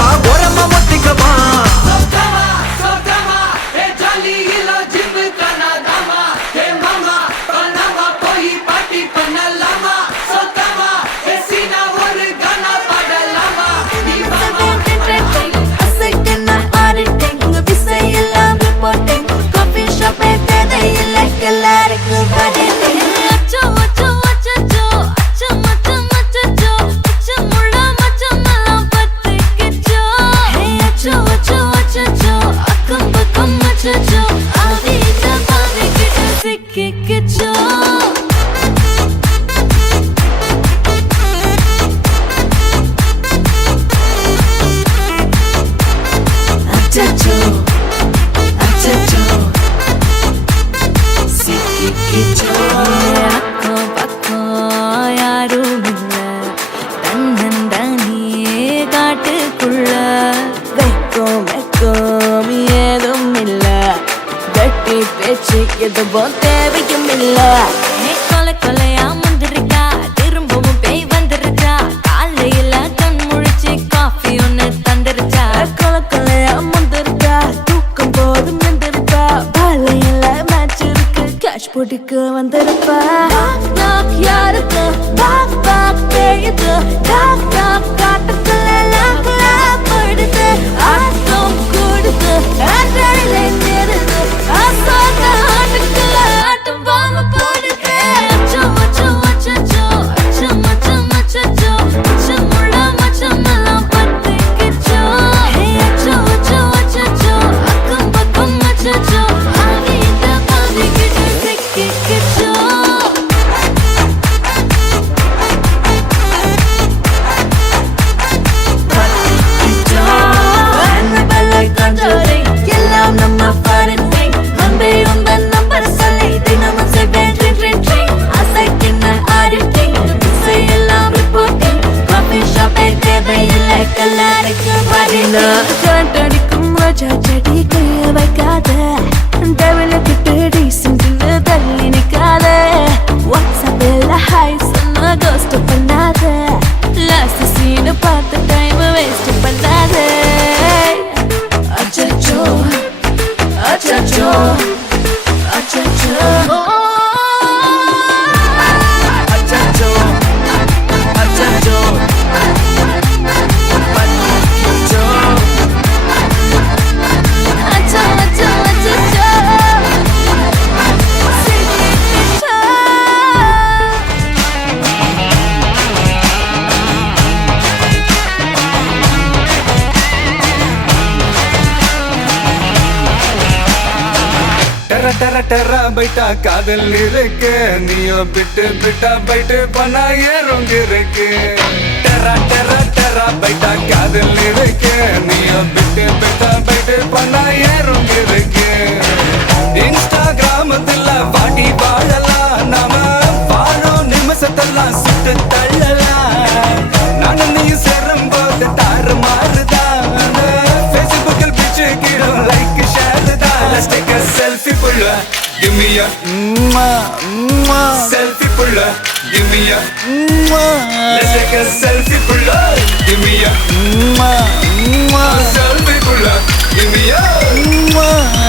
அக்கா ஓரமா ஒத்திக்கவா எதுவும் தேவையும் இல்ல கொலை கொலையா முந்திருக்கா திரும்பவும் பேய் வந்துருச்சா காலையில கண் முழிச்சு காஃபி ஒன்னு தந்துருச்சா கொலை கொலையா முந்திருக்கா தூக்கம் போதும் வந்துருக்கா பாலையில மேட்ச் இருக்கு கேஷ் போட்டுக்கு வந்திருப்பா யாருக்கு பாக் பாக் பேயுது டாக் டாக் காட்டுக்குள்ள லாக்ல போயிடுது ஆட்டம் கூடுது ஆட்டையில நேருது ஆசாத ஆட்டுக்குள்ள ஆட்டம் பாம போடுது அச்சோ அச்சோ அச்சோ அச்சோ மச்சம் அச்சோ அச்சம் முள்ள மச்சம் எல்லாம் பத்திக்கிச்சோ அச்சோ அச்சோ அச்சோ அக்கம் பக்கம் அச்சோ ஆவித பாதிக்கிட்டு சிக்கிக்கிச்சோ எல்லாம் நம்ம பாரண்டிங் அன்பே உங்கள் நம்பர் சொல்லி தினமும் செய்வேன் ட்ரிங் ட்ரிங் ட்ரிங் அசைக்கின்ன ஆடிட்டிங் எல்லாம் ரிப்போர்ட்டிங் காஃபி ஷாப்பே தேவையில்லை கல்லறைக்கு வரீங்க கண்டடிக்கும் ரோஜா செடி கைய வைக்காத டெவலப்பிட்டு டீசென்ட்னு தள்ளி நிற்காத வாட்ஸ்அப்பில் ஹாய் சொன்ன கோஸ்ட் பண்ணாத லாஸ்ட் சீனை பார்த்து டைம் வேஸ்ட் பண்ணாத Achacho, achacho, achacho, அச்சச்சோ அச்சச்சோ பத்திக்கிச்சோ acha acha achacho, sikicho. டெர டெர டெர பைட்டா காதல் இருக்கு நீயோ பிட்டு பிட்டா பைட்டு பண்ணா ஏறுங்க இருக்கு டெர டெர டெர பைட்டா காதல் இருக்கு நீயோ பிட்டு பிட்டா பைட்டு பண்ணா ஏறுங்க இருக்கு இன்ஸ்டாகிராமத்துல வாடி வாழலாம் நாம வாழும் நிமிஷத்தெல்லாம் சுட்டு தள்ளலாம் நானும் நீ சேரும் போது தாறு மாறுதான் ஃபேஸ்புக்கில் பிச்சு கீழும் லைக் ஷேர் தான் Let's take a selfie pulla, give me a selfie pulla, give me a Let's take a selfie pulla, give me a selfie pulla, give me a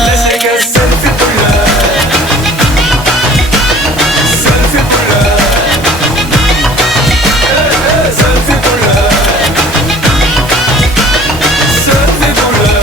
Let's take a selfie pulla, selfie pulla, selfie pulla, selfie pulla.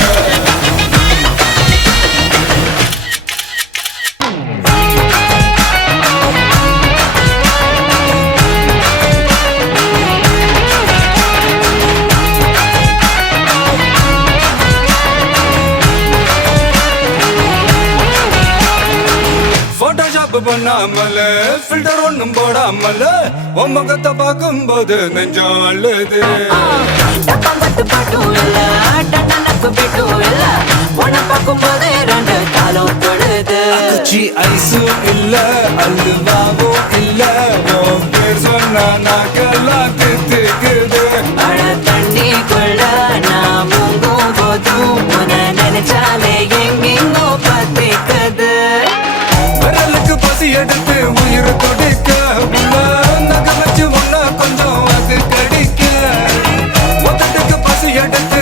Photoshop பண்ணாமல filter ஒண்ணும் போடாமல உன் முகத்தை பார்க்கும்போது நெஞ்சம் அழுது டப்பாம்பட்டு பாட்டும் இல்ல டன்னனக்கு பெட்டும் இல்ல உன்னை பார்க்கும்போது ரெண்டு காலம் தொழுது குச்சி ஐஸும் இல்ல அல்வாவும் இல்ல உன் பேர் சொன்னா நாக்கெல்லாம் தித்துக்குது அழ தண்ணிக்குள்ள நான் முங்கும் போதும் உன்னை நினைச்சாலே எங்கெங்கோ பத்திக்குது விரலுக்கு பசி எடுத்து உயிர் துடிக்க உள்ள நகை வச்சு ஒன்னா கொஞ்சம் அது கடிக்க மொத்தத்துக்கு பசி எடுத்து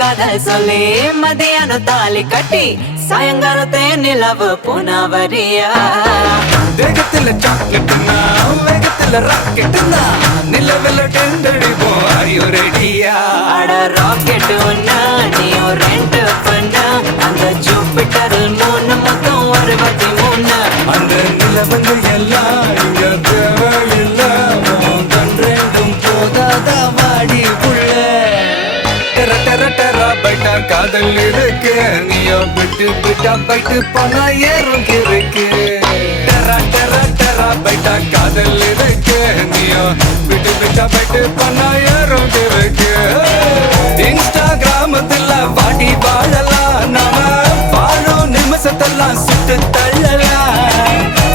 காதல் சொல்லி மதியானம் தாலி கட்டி சாயங்காலத்தே நிலவு புனவரியா வேகத்துல சாக்லேட்னா வேகத்துல ராக்கெட்னா நிலவில் டெண்டடிப்போம் ஐயோ ரெடியா அட ராக்கெட் ஒன்னா நீயோ ரெண்டு பண்ண அந்த ஜூபிட்டரில் 3 மொத்தம் 63 அந்த நிலவங்க எல்லாம் இங்க தேவையில்லை கண்டெண்டும் போதாத வாடி புள்ள டெர டெர டெர பைட்டா காதல் இருக்கு நீயோ விட்டு விட்டா பைட்டு போனா ஏறும் இருக்கு டெர டெர டெர பைட்டா காதல் இருக்கு நீயோ விட்டு விட்டா பைட்டு போனா ஏறும் இருக்கு இன்ஸ்டாகிராமத்துல வாடி வாழலாம் நாம வாழும் நிமிஷத்தெல்லாம் சுட்டு தள்ளலாம்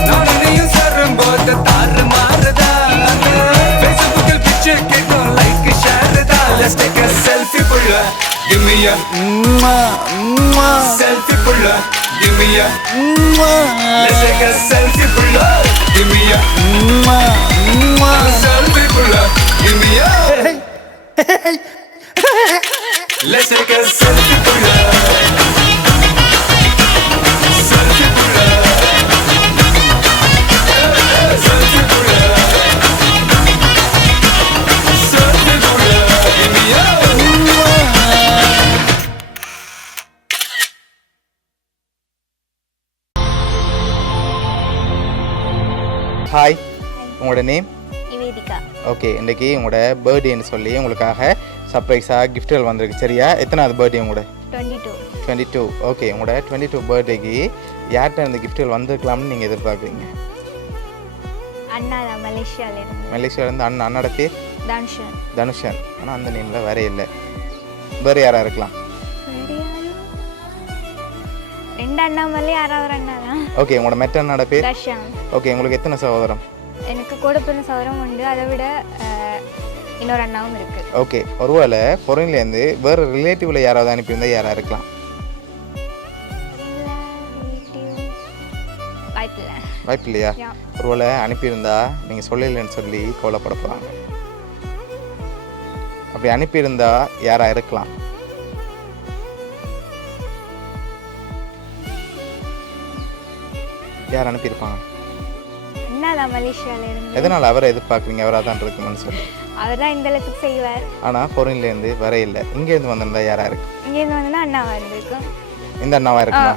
நானும் நீயும் சேரும்போது தாறு மாறுதான் ஃபேஸ்புக்கில் பிக்சர் கேட்கும் லைக் ஷேர் தான் லெட்ஸ் டேக் a selfie புள்ள give me a selfie புள்ள give me a let's take a selfie புள்ள give me a selfie புள்ள give me a let's take a selfie புள்ள selfie புள்ள selfie புள்ள selfie புள்ள give me a hi உங்களோட name Nivedhika. Okay இன்றைக்கி உங்களோட பர்த்டேன்னு சொல்லி உங்களுக்காக சர்ப்ரைஸாக கிஃப்ட்டுகள் வந்திருக்கு சரியா எத்தனாவது பர்த்டே உங்களோட 22. 22 ஓகே உங்களோட 22 பர்த்டேக்கு யார்கிட்ட இந்த கிஃப்ட்டுகள் வந்திருக்கலாம்னு நீங்கள் எதிர்பார்க்குறீங்க அண்ணா தான் மலேசியாவிலேருந்து. மலேசியாவிலேருந்து அண்ணாட பேர் தனுஷன். தனுஷன் ஆனால் அந்த நேமில் வேற இல்லை வேறு யாராக இருக்கலாம் வேறு யாரு? 2 அண்ணாமலே யாராவது அண்ணா தான். ஓகே உங்களோட மெட்ட அண்ணாட பேர் தர்ஷன். ஓகே உங்களுக்கு எத்தனை சகோதரம் எனக்கு கூட பிறந்த சௌரம் உண்டு, அதை விட இன்னொரு அண்ணாவும் இருக்கு. ஓகே ஒருவேளை ஃபாரின்லேருந்து வேறு ரிலேட்டிவில் யாராவது அனுப்பியிருந்தா யாராக இருக்கலாம் வாய்ப்பில்லை. வாய்ப்பு இல்லையா Yeah. ஒருவேளை அனுப்பியிருந்தா நீங்கள் சொல்லலைன்னு சொல்லி கவலைப்பட போகிறாங்க அப்படி அனுப்பியிருந்தா யாராக இருக்கலாம் யார் அனுப்பியிருப்பாங்க அண்ணா தான் மலேசியாவிலேருந்து. எதனால் அவரை எதிர்பார்க்குறீங்க அவராக தான் இருக்குமென்னு சொல்லி அவர் தான் இந்த அளவுக்கு செய்வார். ஆனால் ஃபாரின்லேருந்து வர இல்லை இங்கேருந்து வந்திருந்தா யாராக இருக்கு இங்கேருந்து வந்தோன்னா அண்ணாவா இருந்திருக்கும். இந்த அண்ணாவாக இருக்குமா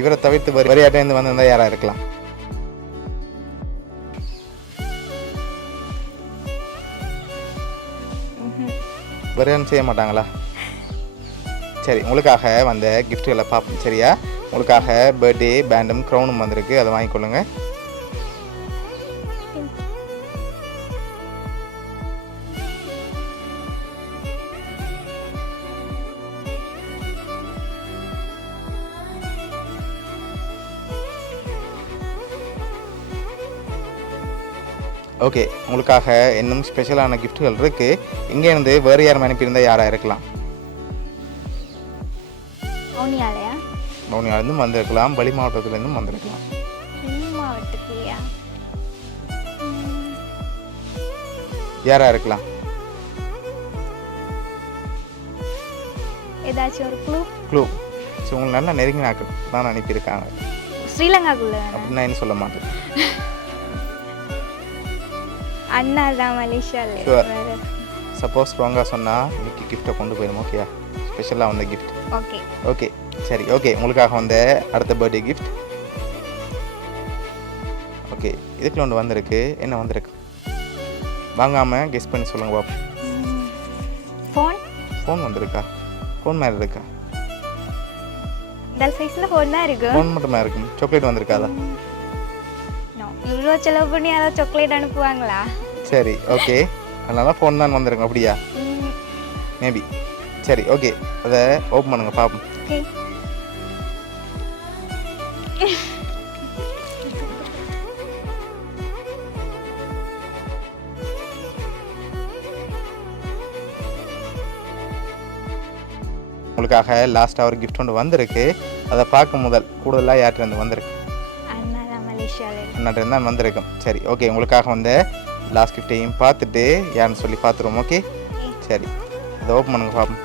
இவரை தவிர்த்து வேறு யார்ட்டேருந்து வந்திருந்தா யாராக இருக்கலாம் வேறு யாரும் செய்ய மாட்டாங்களா சரி உங்களுக்காக வந்த கிஃப்ட்டுகளை பார்ப்போம் சரியா உங்களுக்காக பர்த்டே பேண்டும் க்ரௌனும் வந்திருக்கு அதை வாங்கிக்கொள்ளுங்க ஓகே உங்களுக்காக இன்னும் ஸ்பெஷலான கிஃப்ட்டுகள் இருக்குது இங்கேருந்து வேறு யாரும் அனுப்பியிருந்தால் யாராக இருக்கலாம் மௌனியாலையா? மௌனியாலேருந்தும் வந்திருக்கலாம் வெளி மாவட்டத்துலேருந்தும் வந்திருக்கலாம் மாவட்டத்துலையா? யாராக இருக்கலாம் ஏதாச்சும் ஒரு க்ளூ? க்ளூ ஸோ உங்களுக்கு நல்லா நெருங்கினாக்கள் தான் அனுப்பியிருக்காங்க ஸ்ரீலங்காக்குள்ள அப்படின்னா என்ன சொல்ல மாட்டேன் அண்ணா தான் மலேசியாவில். Sure. சப்போஸ் ஸ்ட்ராங்காக சொன்னால் இன்னைக்கு கிஃப்ட்டை கொண்டு போயிடும் ஓகேயா ஸ்பெஷலாக வந்த கிஃப்ட் ஓகே ஓகே சரி ஓகே உங்களுக்காக வந்த அடுத்த பர்த்டே கிஃப்ட் ஓகே இதுக்குள்ள ஒன்று வந்திருக்கு என்ன வந்திருக்கு வாங்காமல் கெஸ் பண்ணி சொல்லுங்க பாப்பா ஃபோன். ஃபோன் வந்திருக்கா ஃபோன் மாதிரி இருக்கா இந்த சைஸில் ஃபோன் தான் இருக்கு. ஃபோன் மட்டுமா இருக்கும் சாக்லேட் வந்திருக்காதா இவ்வளோ செலவு பண்ணி யாராவது சாக்லேட் அனுப்புவாங்களா? சரி ஓகே அதனால ஃபோன் தான் வந்திருக்கும் அப்படியா மேபி சரி ஓகே அதை ஓப்பன் பண்ணுங்க பார்ப்போம் ஓகே. உங்களுக்காக லாஸ்ட்டாக ஒரு கிஃப்ட் ஒன்று வந்திருக்கு அதை பார்க்கும் முதல் கூடுதலாக யார்கிட்ட வந்திருக்கு அண்ணா தான் மலேசியாவில். அண்ணாட்ட தான் வந்திருக்கும் சரி ஓகே உங்களுக்காக வந்த லாஸ்ட் கிஃப்டையும் பார்த்துட்டு யாருன்னு சொல்லி பார்த்துருவோம் ஓகே சரி அதை ஓப்பன் பண்ணுங்க பார்ப்போம்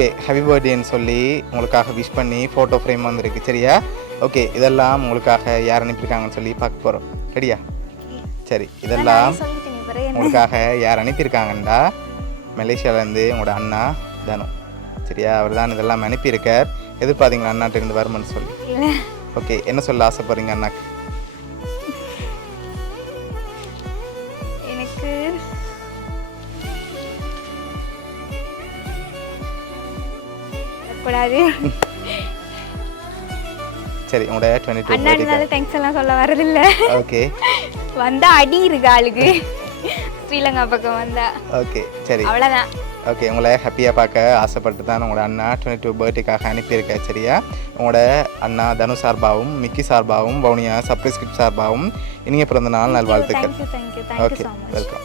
ஓகே ஹாப்பி பர்த்டேன்னு சொல்லி உங்களுக்காக விஷ் பண்ணி ஃபோட்டோ ஃப்ரேம் வந்திருக்கு சரியா? ஓகே இதெல்லாம் உங்களுக்காக யார் அனுப்பியிருக்காங்கன்னு சொல்லி பார்க்க போகிறோம். ரெடியா? சரி இதெல்லாம் சொல்லிட்டு நீ பிறகு என்ன உங்களுக்காக யார் அனுப்பியிருக்காங்கண்டா மலேசியாவிலேருந்து உங்களோட அண்ணா தனு சரியா? அவர் தான் இதெல்லாம் அனுப்பியிருக்கார். எதிர்பார்த்தீங்களா அண்ணாட்ட இருந்து வருமானு சொல்லி? இல்லை ஓகே என்ன சொல்ல ஆசைப்படுறீங்க அண்ணாக்கு? எனக்கு கூடாது சரி உங்களோட 22 அண்ணா பர்த்டே இருந்தாலும் தேங்க்ஸ் எல்லாம் சொல்ல வரதில்ல ஓகே வந்தா அடி இருக்கு ஆளுக்கு ஸ்ரீலங்கா பக்கம் வந்தா ஓகே சரி அவ்வளோதான். ஓகே உங்களை ஹாப்பியாக பார்க்க ஆசைப்பட்டு தான் உங்களோட அண்ணா 22 பர்த்டேக்காக அனுப்பியிருக்கேன் சரியா? உங்களோட அண்ணா தனு சார்பாகவும் மிக்கி சார்பாகவும் வவுனியா சர்ப்ரைஸ் கிஃப்ட் சார்பாகவும் இனிய பிறந்த நாள் நல்வாழ்த்துக்கள். Thank you okay so much. Welcome.